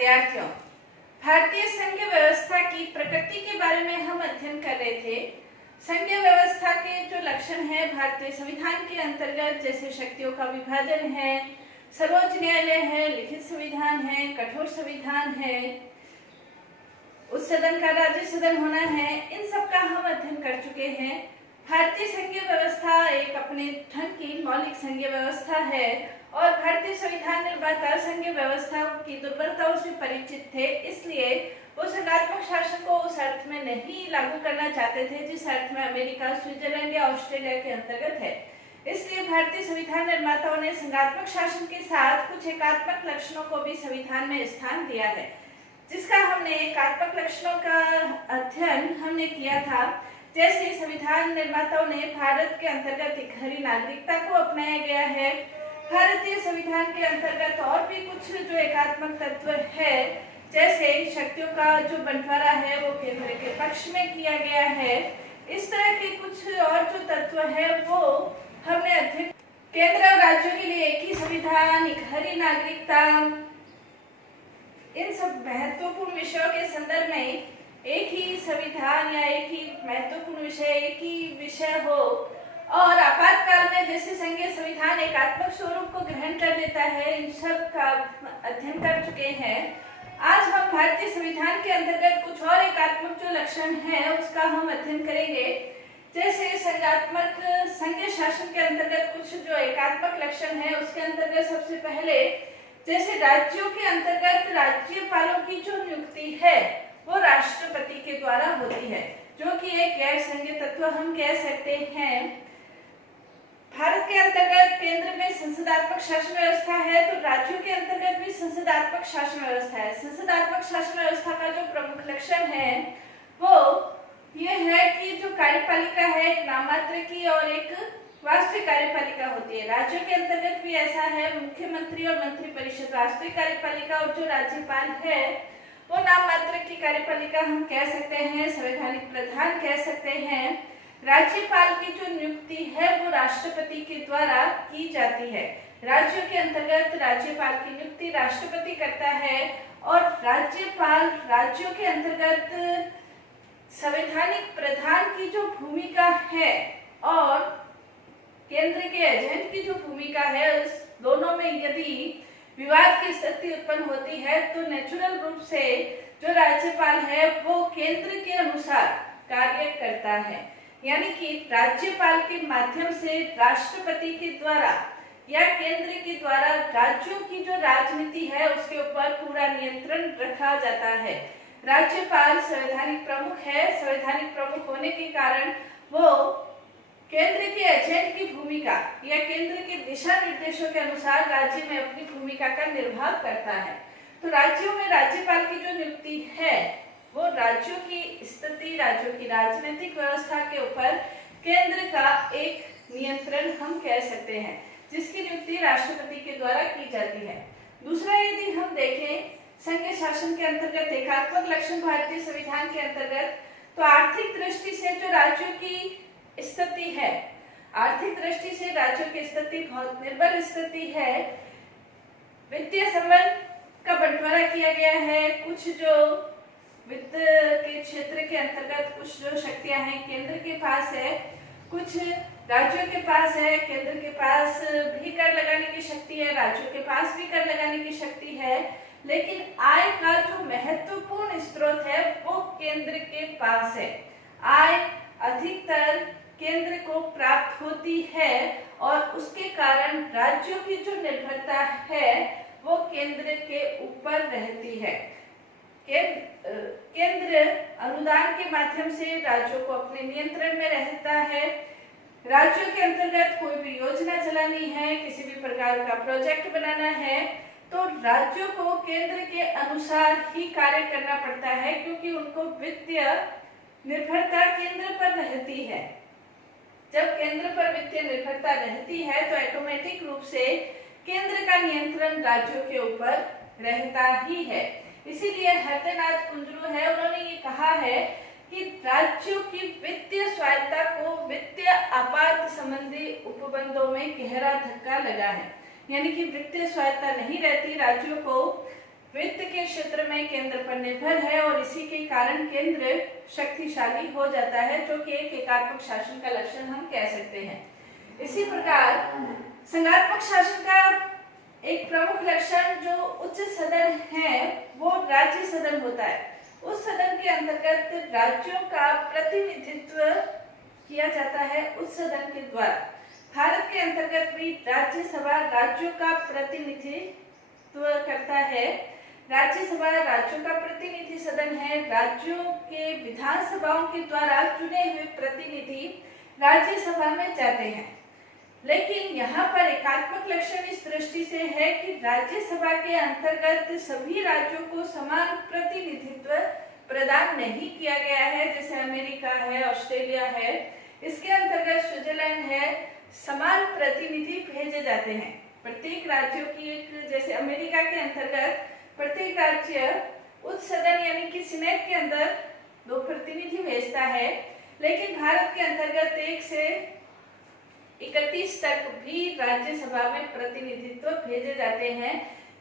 विद्यार्थियों, भारतीय संघीय व्यवस्था की प्रकृति के बारे में हम अध्ययन कर रहे थे। संघीय व्यवस्था के जो लक्षण हैं भारतीय संविधान के अंतर्गत, जैसे शक्तियों का विभाजन है, सर्वोच्च न्यायालय है, लिखित संविधान है, कठोर संविधान है, उच्च सदन का राज्य सदन होना है, इन सब का हम अध्ययन कर चुके हैं। भारतीय संघीय व्यवस्था एक अपने ढंग की मौलिक संघीय व्यवस्था है और भारतीय संविधान निर्माता संघीय व्यवस्था की दुर्बलताओं से परिचित थे, इसलिए वो संघात्मक शासन को उस अर्थ में नहीं लागू करना चाहते थे जिस अर्थ में अमेरिका, स्विट्जरलैंड या ऑस्ट्रेलिया के अंतर्गत है। इसलिए भारतीय संविधान निर्माताओं ने संघात्मक शासन के साथ कुछ एकात्मक लक्षणों को भी संविधान में स्थान दिया है, जिसका हमने एकात्मक लक्षणों का अध्ययन हमने किया था। जैसे संविधान निर्माताओं ने भारत के अंतर्गत इकहरी नागरिकता को अपनाया गया है। भारतीय संविधान के अंतर्गत और भी कुछ जो एकात्मक तत्व है, जैसे शक्तियों का जो बंटवारा है वो केंद्र के पक्ष में किया गया है। इस तरह के कुछ और जो तत्व है वो हमने अध्ययन। केंद्र और राज्यों के लिए एक ही संविधान, इकहरी नागरिकता, इन सब महत्वपूर्ण विषयों के संदर्भ में एक ही संविधान या एक ही महत्वपूर्ण विषय, एक ही विषय हो और आपातकाल में जैसे संघीय संविधान एकात्मक स्वरूप को ग्रहण कर लेता है, इन सब का अध्ययन कर चुके हैं। आज हम भारतीय संविधान के अंतर्गत कुछ और एकात्मक जो लक्षण हैं उसका हम अध्ययन करेंगे। जैसे संघात्मक संघीय शासन के अंतर्गत कुछ जो एकात्मक लक्षण है उसके अंतर्गत सबसे पहले जैसे राज्यों के अंतर्गत राज्यपालों की जो नियुक्ति है वो राष्ट्रपति के द्वारा होती है, जो कि एक गैर संघीय तत्व हम कह सकते हैं। भारत के अंतर्गत केंद्र में संसदात्मक शासन व्यवस्था है तो राज्यों के अंतर्गत भी संसदात्मक शासन व्यवस्था है। संसदात्मक शासन व्यवस्था का जो प्रमुख लक्षण है वो ये है कि जो कार्यपालिका है एक नाममात्र की और एक वास्तविक कार्यपालिका होती है। राज्यों के अंतर्गत भी ऐसा है, मुख्यमंत्री और मंत्रिपरिषद वास्तविक कार्यपालिका और जो राज्यपाल है वो नाममात्र की कार्यपालिका हम कह सकते हैं, संवैधानिक प्रधान कह सकते हैं। राज्यपाल की जो नियुक्ति है वो राष्ट्रपति के द्वारा की जाती है। राज्यों के अंतर्गत राज्यपाल की नियुक्ति राष्ट्रपति करता है और राज्यपाल राज्यों के अंतर्गत संवैधानिक प्रधान की जो भूमिका है और केंद्र के एजेंट की जो भूमिका है, उस दोनों में यदि विवाद की स्थिति उत्पन्न होती है तो नेचुरल रूप से जो राज्यपाल है वो केंद्र के अनुसार कार्य करता है, यानी कि राज्यपाल के माध्यम से राष्ट्रपति के द्वारा या केंद्र के द्वारा राज्यों की जो राजनीति है उसके ऊपर पूरा नियंत्रण रखा जाता है। राज्यपाल संवैधानिक प्रमुख है। संवैधानिक प्रमुख होने के कारण वो केंद्र के एजेंट की भूमिका या केंद्र के दिशा निर्देशों के अनुसार राज्य में अपनी भूमिका का निर्वाह करता है। तो राज्यों में राज्यपाल की जो नियुक्ति है वो राज्यों की स्थिति, राज्यों की राजनीतिक व्यवस्था के ऊपर केंद्र का एक नियंत्रण हम कह सकते हैं, जिसकी नियुक्ति राष्ट्रपति के द्वारा की जाती है। दूसरा, यदि हम देखें संघीय शासन के अंतर्गत एकात्मक लक्षण भारतीय संविधान के अंतर्गत, तो आर्थिक दृष्टि से जो राज्यों की स्थिति है, आर्थिक दृष्टि से राज्यों की स्थिति बहुत निर्बल स्थिति है। वित्तीय संबंध का बंटवारा किया गया है। कुछ जो वित्त के क्षेत्र के अंतर्गत कुछ जो शक्तियां हैं केंद्र के पास है, कुछ राज्यों के पास है। केंद्र के पास भी कर लगाने की शक्ति है, राज्यों के पास भी कर लगाने की शक्ति है, लेकिन आय का जो महत्वपूर्ण स्रोत है वो केंद्र के पास है। आय अधिकतर केंद्र को प्राप्त होती है और उसके कारण राज्यों की जो निर्भरता है वो केंद्र के ऊपर रहती है। केंद्र अनुदान के माध्यम से राज्यों को अपने नियंत्रण में रहता है। राज्यों के अंतर्गत कोई भी योजना चलानी है, किसी भी प्रकार का प्रोजेक्ट बनाना है तो राज्यों को केंद्र के अनुसार ही कार्य करना पड़ता है, क्योंकि उनको वित्तीय निर्भरता केंद्र पर रहती है। जब केंद्र पर वित्तीय निर्भरता रहती है तो ऑटोमेटिक रूप से केंद्र का नियंत्रण राज्यों के ऊपर रहता ही है। इसीलिए हृदयनाथ कुंजरू है, उन्होंने ये कहा है कि राज्यों की वित्तीय स्वायत्ता को वित्तीय आपात संबंधी उपबंधों में गहरा धक्का लगा है, यानी कि वित्तीय स्वायत्ता नहीं रहती। राज्यों को वित्त के क्षेत्र में केंद्र पर निर्भर है और इसी के कारण केंद्र शक्तिशाली हो जाता है, जो कि एक एकात्मक शासन का लक्षण हम कह सकते हैं। इसी प्रकार संघात्मक शासन का एक प्रमुख लक्षण जो उच्च सदन है वो राज्य सदन होता है। उस सदन के अंतर्गत राज्यों का प्रतिनिधित्व किया जाता है उस सदन के द्वारा। भारत के अंतर्गत भी राज्यसभा राज्यों का प्रतिनिधित्व करता है। राज्यसभा राज्यों का प्रतिनिधि सदन है। राज्यों के विधानसभाओं के द्वारा चुने हुए प्रतिनिधि राज्यसभा में जाते हैं। लेकिन यहाँ पर एकात्मक लक्षण इस दृष्टि से है कि राज्यसभा के अंतर्गत सभी राज्यों को समान प्रतिनिधित्व प्रदान नहीं किया गया है, जैसे अमेरिका है, ऑस्ट्रेलिया है। इसके अंतर्गत स्विट्जरलैंड है, समान प्रतिनिधि भेजे जाते हैं। प्रत्येक राज्यों की एक, जैसे अमेरिका के अंतर्गत प्रत्येक राज्य उच्च सदन यानी कि सीनेट के अंदर 2 प्रतिनिधि भेजता है, लेकिन भारत के अंतर्गत 1 से 31 तक भी राज्यसभा में प्रतिनिधित्व भेजे जाते हैं।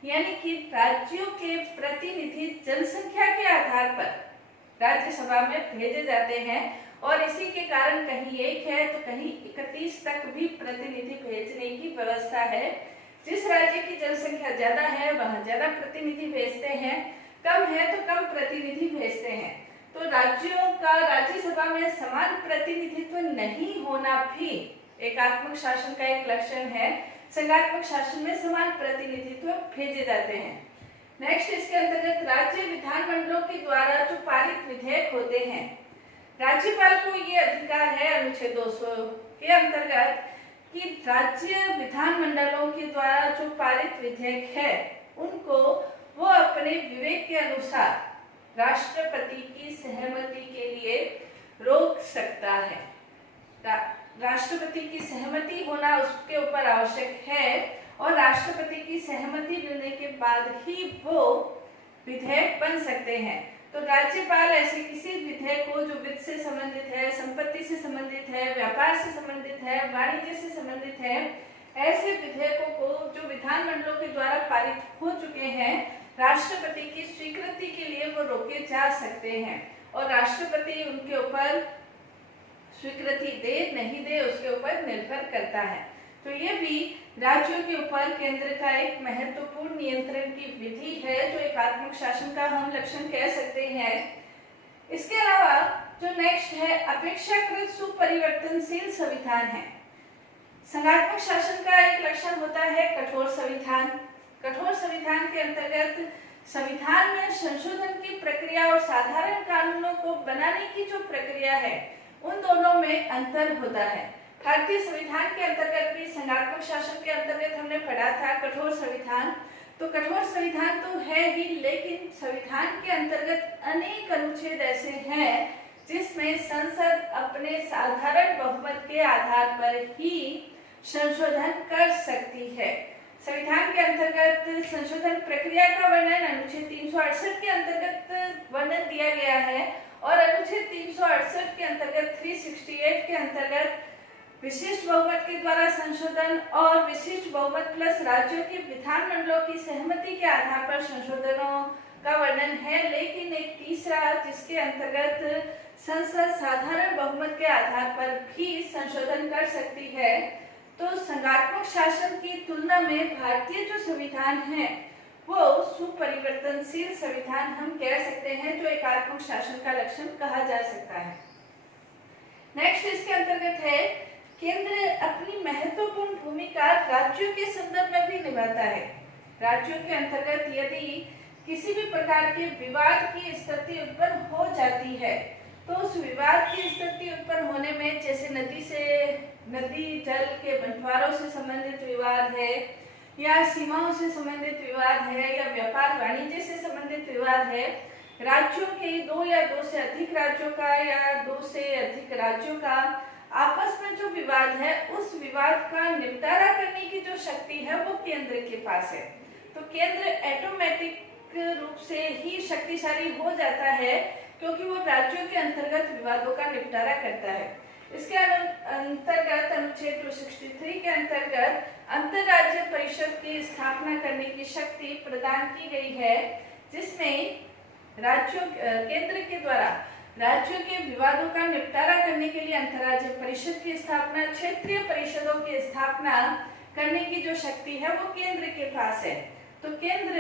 यानी कि राज्यों के प्रतिनिधि जनसंख्या के आधार पर राज्यसभा में भेजे जाते हैं और इसी के कारण कहीं 1 है तो कहीं 31 तक भी प्रतिनिधि भेजने की व्यवस्था है। जिस राज्य की जनसंख्या ज्यादा है वहां ज्यादा प्रतिनिधि भेजते हैं, कम है तो कम प्रतिनिधि भेजते हैं। तो राज्यों का राज्यसभा में समान प्रतिनिधित्व नहीं होना भी एकात्मक शासन का एक लक्षण है। संघात्मक शासन में समान प्रतिनिधित्व भेजे जाते हैं। नेक्स्ट, इसके अंतर्गत राज्य विधानमंडलों के द्वारा जो पारित विधेयक होते हैं, राज्यपाल को ये अधिकार है अनुच्छेद 200 के अंतर्गत कि राज्य विधानमंडलों के द्वारा जो पारित विधेयक है उनको वो अपने विवेक के अनुसार राष्ट्रपति की सहमति के लिए रोक सकता है। राष्ट्रपति की सहमति होना उसके ऊपर आवश्यक है और राष्ट्रपति की सहमति मिलने के बाद ही वो विधेयक बन सकते हैं। तो राज्यपाल ऐसे किसी विधेयक को जो वित्त से संबंधित है, संपत्ति से संबंधित है, व्यापार से संबंधित है, वाणिज्य से संबंधित है, ऐसे विधेयकों को जो विधानमंडलों के द्वारा पारित हो चुके हैं, राष्ट्रपति की स्वीकृति के लिए वो रोके जा सकते हैं और राष्ट्रपति उनके ऊपर स्वीकृति दे नहीं दे उसके ऊपर निर्भर करता है। तो ये भी राज्यों के ऊपर केंद्र का एक महत्वपूर्ण नियंत्रण की विधि है जो एकात्मक शासन का हम लक्षण कह सकते हैं। इसके अलावा जो नेक्स्ट है अपेक्षाकृत सुपरिवर्तनशील संविधान है। संघात्मक शासन का एक लक्षण होता है कठोर संविधान। कठोर संविधान के अंतर्गत संविधान में संशोधन की प्रक्रिया और साधारण कानूनों को बनाने की जो प्रक्रिया है उन दोनों में अंतर होता है। भारतीय संविधान के अंतर्गत भी संघात्मक शासन के अंतर्गत हमने पढ़ा था कठोर संविधान। तो कठोर संविधान तो है ही, लेकिन संविधान के अंतर्गत अनेक अनुच्छेद ऐसे हैं जिसमें संसद अपने साधारण बहुमत के आधार पर ही संशोधन कर सकती है। संविधान के अंतर्गत संशोधन प्रक्रिया का वर्णन अनुच्छेद 368 के अंतर्गत वर्णन दिया गया है और अनुच्छेद 368 के अंतर्गत 368 के अंतर्गत विशिष्ट बहुमत के द्वारा संशोधन और विशिष्ट बहुमत प्लस राज्यों के विधानमंडलों की सहमति के आधार पर संशोधनों का वर्णन है। लेकिन एक तीसरा जिसके अंतर्गत संसद साधारण बहुमत के आधार पर भी संशोधन कर सकती है। तो संघात्मक शासन की तुलना में भारतीय जो संविधान है वो सुपरिवर्तनशील संविधान हम कह सकते हैं, जो एकात्मक शासन का लक्षण कहा जा सकता है। नेक्स्ट इसके अंतर्गत है केंद्र अपनी महत्वपूर्ण भूमिका राज्यों के संदर्भ में भी निभाता है। राज्यों के अंतर्गत यदि किसी भी प्रकार के विवाद की स्थिति उत्पन्न हो जाती है तो उस विवाद की स्थिति उत्पन्न होने में, जैसे नदी जल के बंटवारों से संबंधित विवाद है या सीमाओं से संबंधित विवाद है या व्यापार वाणिज्य से संबंधित विवाद है, राज्यों के 2 या 2 से अधिक राज्यों का या 2 से अधिक राज्यों का आपस में जो विवाद है उस विवाद का निपटारा करने की जो शक्ति है वो केंद्र के पास है। तो केंद्र ऑटोमेटिक रूप से ही शक्तिशाली हो जाता है क्योंकि वो राज्यों के अंतर्गत विवादों का निपटारा करता है। इसके अंतर्गत अनुच्छेद 263 के अंतर्गत अंतरराज्य परिषद की स्थापना करने की शक्ति प्रदान की गई है, जिसमें केंद्र के द्वारा राज्यों के विवादों का निपटारा करने के लिए अंतरराज्य परिषद की स्थापना, क्षेत्रीय परिषदों की स्थापना करने की जो शक्ति है वो केंद्र के पास है। तो केंद्र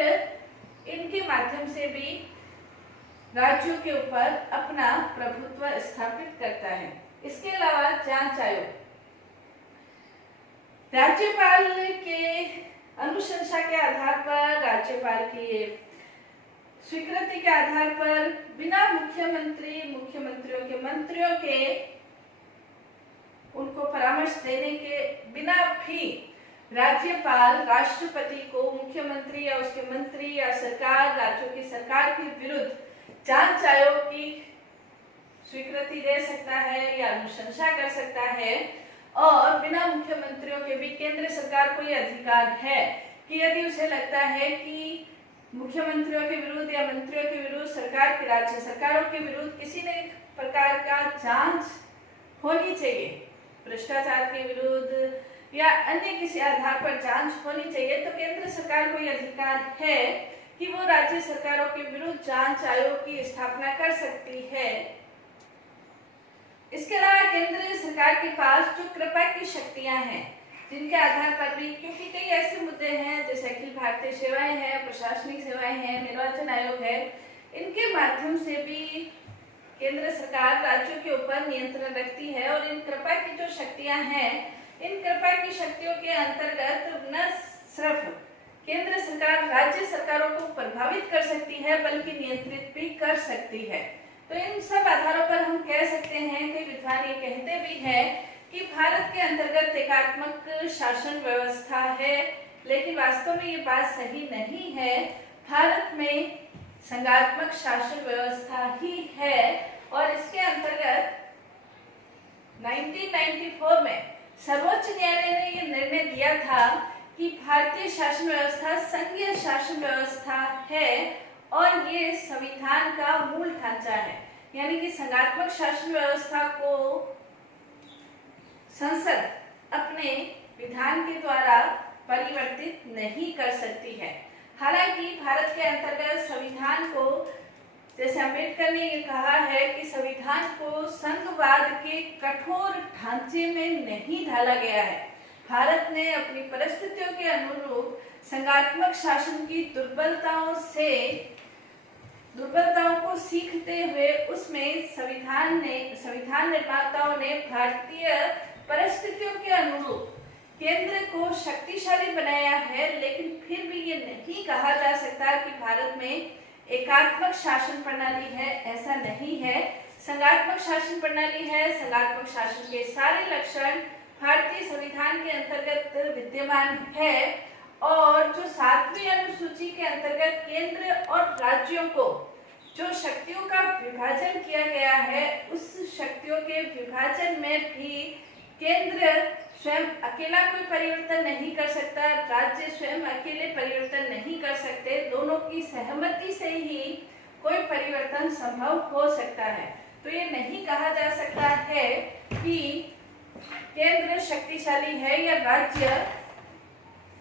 इनके माध्यम से भी राज्यों के ऊपर अपना प्रभुत्व स्थापित करता है। इसके अलावा जांच आयोग राज्यपाल के अनुशंसा के आधार पर, राज्यपाल की स्वीकृति के आधार पर बिना मुख्यमंत्रियों के मंत्रियों के उनको परामर्श देने के बिना भी राज्यपाल राष्ट्रपति को मुख्यमंत्री या उसके मंत्री या सरकार, राज्यों की सरकार के विरुद्ध जांच आयोग की स्वीकृति दे सकता है या अनुशंसा कर सकता है। और बिना मुख्यमंत्रियों के भी केंद्र सरकार को यह अधिकार है कि यदि उसे लगता है कि मुख्यमंत्रियों के विरुद्ध या मंत्रियों के विरुद्ध, सरकार के राज्य सरकारों के विरुद्ध किसी न प्रकार का जांच होनी चाहिए, भ्रष्टाचार के विरुद्ध या अन्य किसी आधार पर जांच होनी चाहिए, तो केंद्र सरकार को यह अधिकार है कि वो राज्य सरकारों के विरुद्ध जांच आयोग की स्थापना कर सकती है। इसके अलावा केंद्र सरकार के पास जो कृपा की शक्तियां हैं, जिनके आधार पर भी, क्योंकि कई ऐसे मुद्दे हैं जैसे अखिल भारतीय सेवाएं हैं, प्रशासनिक सेवाएं हैं, निर्वाचन आयोग है, इनके माध्यम से भी केंद्र सरकार राज्यों के ऊपर नियंत्रण रखती है। और इन कृपा की जो शक्तियां हैं, इन कृपा की शक्तियों के अंतर्गत न सिर्फ केंद्र सरकार राज्य सरकारों को प्रभावित कर सकती है बल्कि नियंत्रित भी कर सकती है। तो इन सब आधारों पर हम कह सकते हैं, कई विद्वान ये कहते भी हैं कि भारत के अंतर्गत एकात्मक शासन व्यवस्था है, लेकिन वास्तव में ये बात सही नहीं है। भारत में संघात्मक शासन व्यवस्था ही है और इसके अंतर्गत 1994 में सर्वोच्च न्यायालय ने ये निर्णय दिया था कि भारतीय शासन व्यवस्था संघीय शासन व्यवस्था है और ये संविधान का मूल ढांचा है, यानी कि संघात्मक शासन व्यवस्था को संसद अपने विधान के द्वारा परिवर्तित नहीं कर सकती है। हालांकि भारत के अंतर्गत संविधान को, जैसे अम्बेडकर ने ये कहा है कि संविधान को संघवाद के कठोर ढांचे में नहीं ढाला गया है। भारत ने अपनी परिस्थितियों के अनुरूप संघात्मक शासन की दुर्बलताओं को सीखते हुए उसमें संविधान निर्माताओं ने भारतीय परिस्थितियों के अनुरूप केंद्र को शक्तिशाली बनाया है, लेकिन फिर भी ये नहीं कहा जा सकता कि भारत में एकात्मक शासन प्रणाली है, ऐसा नहीं है। संघात्मक शासन प्रणाली है। संघात्मक शासन के सारे लक्षण भारतीय संविधान के अंतर्गत विद्यमान है और जो 7वीं अनुसूची के अंतर्गत केंद्र और राज्यों को जो शक्तियों का विभाजन किया गया है, उस शक्तियों के विभाजन में भी केंद्र स्वयं अकेला कोई परिवर्तन नहीं कर सकता, राज्य स्वयं अकेले परिवर्तन नहीं कर सकते, दोनों की सहमति से ही कोई परिवर्तन संभव हो सकता है। तो ये नहीं कहा जा सकता है कि केंद्र शक्तिशाली है या राज्य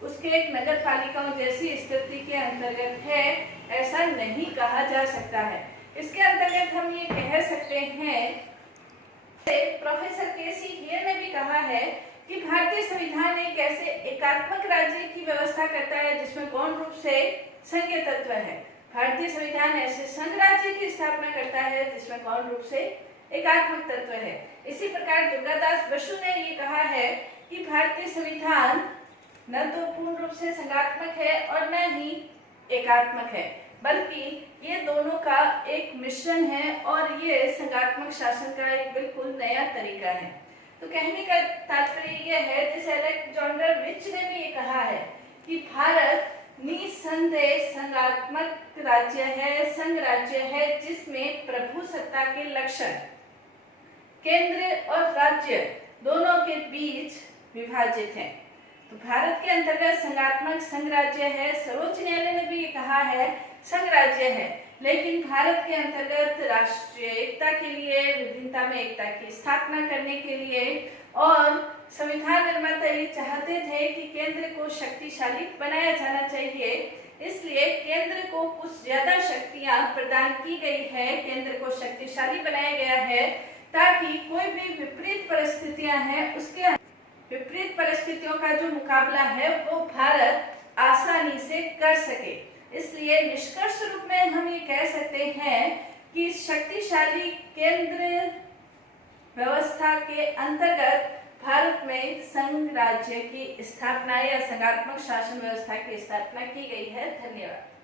उसके एक नगर पालिकाओं जैसी स्थिति के अंतर्गत है, ऐसा नहीं कहा जा सकता है। इसके अंतर्गत हम ये कह सकते हैं, प्रोफेसर केसी हियर ने भी कहा है कि भारतीय संविधान एक ऐसे एकात्मक राज्य की व्यवस्था करता है जिसमें गौण रूप से संघीय तत्व है। भारतीय संविधान ऐसे संघ राज्य की स्थापना करता है जिसमें गौण रूप से एकात्मक तत्व है। इसी प्रकार दुर्गादास बसु ने ये कहा है कि भारतीय संविधान न तो पूर्ण रूप से संघात्मक है और न ही एकात्मक है, बल्कि ये दोनों का एक मिश्रण है और ये संघात्मक शासन का एक बिल्कुल नया तरीका है। तो कहने का तात्पर्य यह है, जैसे अलेक्जेंडर विच ने भी ये कहा है कि भारत निसंदेह संघात्मक राज्य है, संघ राज्य है जिसमें प्रभु सत्ता के लक्षण केंद्र और राज्य दोनों के बीच विभाजित हैं। तो भारत के अंतर्गत संघात्मक संघ राज्य है। सर्वोच्च न्यायालय ने भी ये कहा है संघ राज्य है, लेकिन भारत के अंतर्गत राष्ट्रीय एकता के लिए, विभिन्नता में एकता की स्थापना करने के लिए और संविधान निर्माता ये चाहते थे कि केंद्र को शक्तिशाली बनाया जाना चाहिए, इसलिए केंद्र को कुछ ज्यादा शक्तियां प्रदान की गई है, केंद्र को शक्तिशाली बनाया गया है ताकि कोई भी विपरीत परिस्थितियां हैं उसके विपरीत परिस्थितियों का जो मुकाबला है वो भारत आसानी से कर सके। इसलिए निष्कर्ष रूप में हम ये कह सकते हैं कि शक्तिशाली केंद्र व्यवस्था के अंतर्गत भारत में संघ राज्य की स्थापना या संघात्मक शासन व्यवस्था की स्थापना की गई है। धन्यवाद।